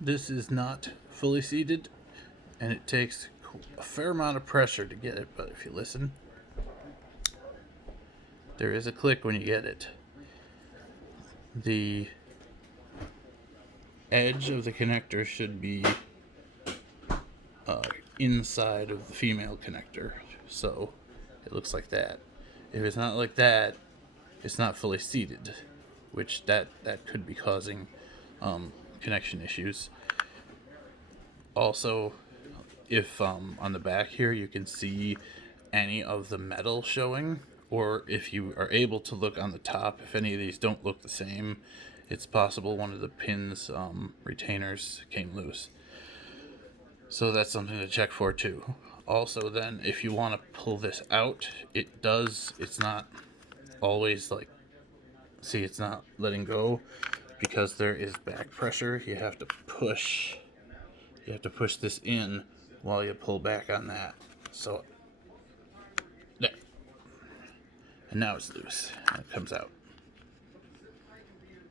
This is not fully seated, and it takes a fair amount of pressure to get it, but if you listen, there is a click when you get it. The edge of the connector should be inside of the female connector, so it looks like that. If it's not like that, it's not fully seated, which that could be causing connection issues. Also, if on the back here you can see any of the metal showing, or if you are able to look on the top, if any of these don't look the same, it's possible one of the pins retainers came loose. So that's something to check for too. Also, then if you want to pull this out, it's not always like, see, it's not letting go because there is back pressure. You have to push this in while you pull back on that. So there. And now it's loose and it comes out.